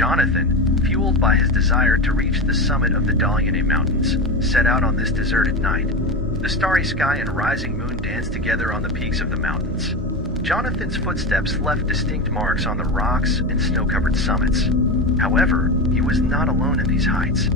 Jonathan, fueled by his desire to reach the summit of the Dolunay Mountains, set out on this deserted night. The starry sky and rising moon danced together on the peaks of the mountains. Jonathan's footsteps left distinct marks on the rocks and snow-covered summits. However, he was not alone in these heights.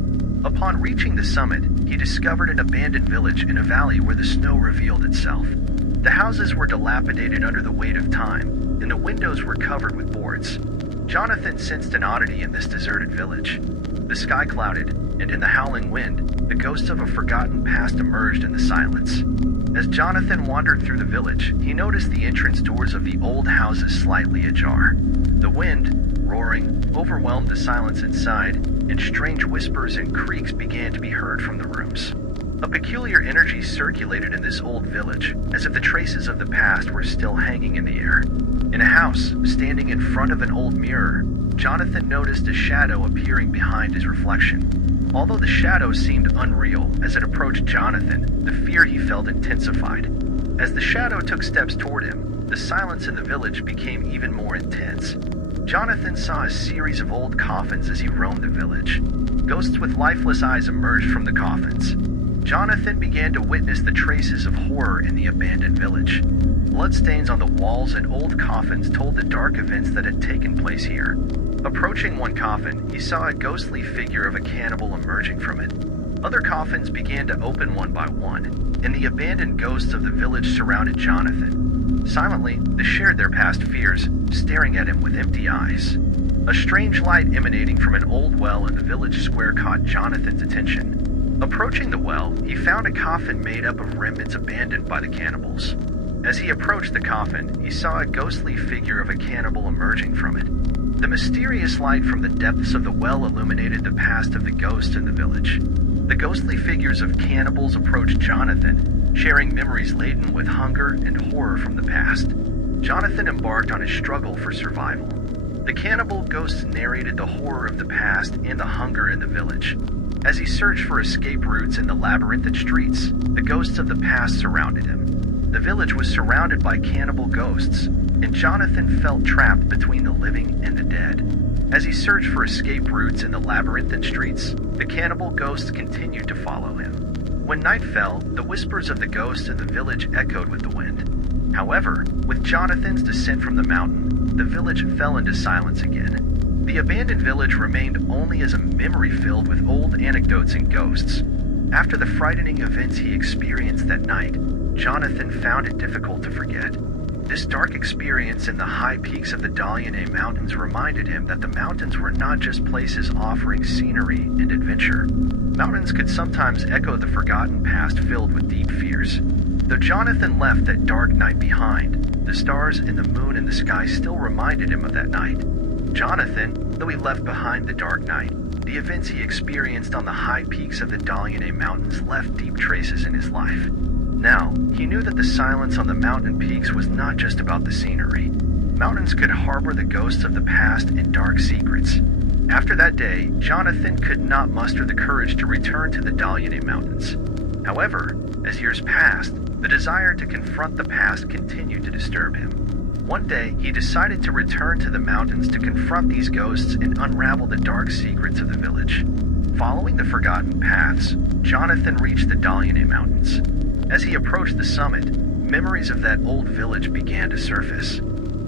Upon reaching the summit, he discovered an abandoned village in a valley where the snow revealed itself. The houses were dilapidated under the weight of time, and the windows were covered with boards. Jonathan sensed an oddity in this deserted village. The sky clouded, and in the howling wind, the ghosts of a forgotten past emerged in the silence. As Jonathan wandered through the village, he noticed the entrance doors of the old houses slightly ajar. The wind, roaring, overwhelmed the silence inside, and strange whispers and creaks began to be heard from the rooms. A peculiar energy circulated in this old village, as if the traces of the past were still hanging in the air. In a house, standing in front of an old mirror, Jonathan noticed a shadow appearing behind his reflection. Although the shadow seemed unreal as it approached Jonathan, the fear he felt intensified. As the shadow took steps toward him, the silence in the village became even more intense. Jonathan saw a series of old coffins as he roamed the village. Ghosts with lifeless eyes emerged from the coffins. Jonathan began to witness the traces of horror in the abandoned village. Bloodstains on the walls and old coffins told the dark events that had taken place here. Approaching one coffin, he saw a ghostly figure of a cannibal emerging from it. Other coffins began to open one by one, and the abandoned ghosts of the village surrounded Jonathan. Silently, they shared their past fears, staring at him with empty eyes. A strange light emanating from an old well in the village square caught Jonathan's attention. Approaching the well, he found a coffin made up of remnants abandoned by the cannibals. As he approached the coffin, he saw a ghostly figure of a cannibal emerging from it. The mysterious light from the depths of the well illuminated the past of the ghosts in the village. The ghostly figures of cannibals approached Jonathan, sharing memories laden with hunger and horror from the past. Jonathan embarked on a struggle for survival. The cannibal ghosts narrated the horror of the past and the hunger in the village. As he searched for escape routes in the labyrinthine streets, the ghosts of the past surrounded him. The village was surrounded by cannibal ghosts, and Jonathan felt trapped between the living and the dead. As he searched for escape routes in the labyrinthine streets, the cannibal ghosts continued to follow him. When night fell, the whispers of the ghosts in the village echoed with the wind. However, with Jonathan's descent from the mountain, the village fell into silence again. The abandoned village remained only as a memory filled with old anecdotes and ghosts. After the frightening events he experienced that night, Jonathan found it difficult to forget. This dark experience in the high peaks of the Dolunay Mountains reminded him that the mountains were not just places offering scenery and adventure. Mountains could sometimes echo the forgotten past filled with deep fears. Though Jonathan left that dark night behind, the stars and the moon in the sky still reminded him of that night. Jonathan, though he left behind the dark night, the events he experienced on the high peaks of the Dolunay Mountains left deep traces in his life. Now, he knew that the silence on the mountain peaks was not just about the scenery. Mountains could harbor the ghosts of the past and dark secrets. After that day, Jonathan could not muster the courage to return to the Dolunay Mountains. However, as years passed, the desire to confront the past continued to disturb him. One day, he decided to return to the mountains to confront these ghosts and unravel the dark secrets of the village. Following the forgotten paths, Jonathan reached the Dolunay Mountains. As he approached the summit, memories of that old village began to surface.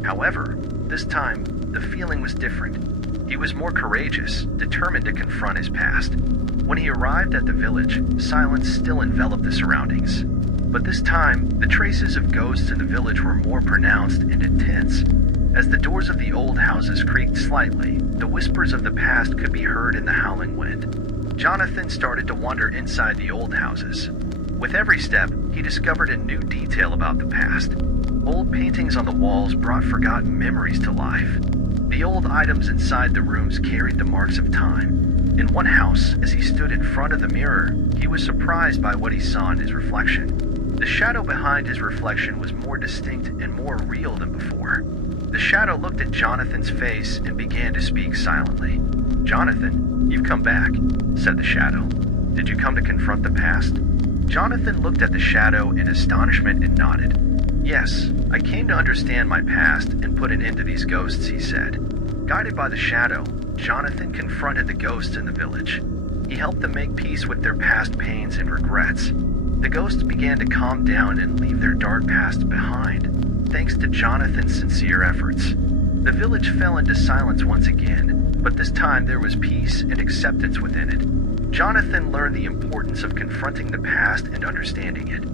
However, this time, the feeling was different. He was more courageous, determined to confront his past. When he arrived at the village, silence still enveloped the surroundings. But this time, the traces of ghosts in the village were more pronounced and intense. As the doors of the old houses creaked slightly, the whispers of the past could be heard in the howling wind. Jonathan started to wander inside the old houses. With every step, he discovered a new detail about the past. Old paintings on the walls brought forgotten memories to life. The old items inside the rooms carried the marks of time. In one house, as he stood in front of the mirror, he was surprised by what he saw in his reflection. The shadow behind his reflection was more distinct and more real than before. The shadow looked at Jonathan's face and began to speak silently. "Jonathan, you've come back," said the shadow. "Did you come to confront the past?" Jonathan looked at the shadow in astonishment and nodded. "Yes, I came to understand my past and put an end to these ghosts," he said. Guided by the shadow, Jonathan confronted the ghosts in the village. He helped them make peace with their past pains and regrets. The ghosts began to calm down and leave their dark past behind, thanks to Jonathan's sincere efforts. The village fell into silence once again, but this time there was peace and acceptance within it. Jonathan learned the importance of confronting the past and understanding it.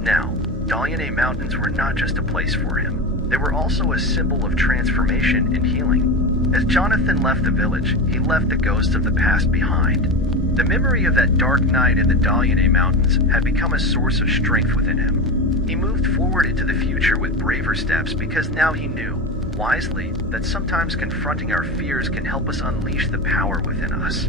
Now, Dolunay Mountains were not just a place for him. They were also a symbol of transformation and healing. As Jonathan left the village, he left the ghosts of the past behind. The memory of that dark night in the Dolunay Mountains had become a source of strength within him. He moved forward into the future with braver steps because now he knew, wisely, that sometimes confronting our fears can help us unleash the power within us.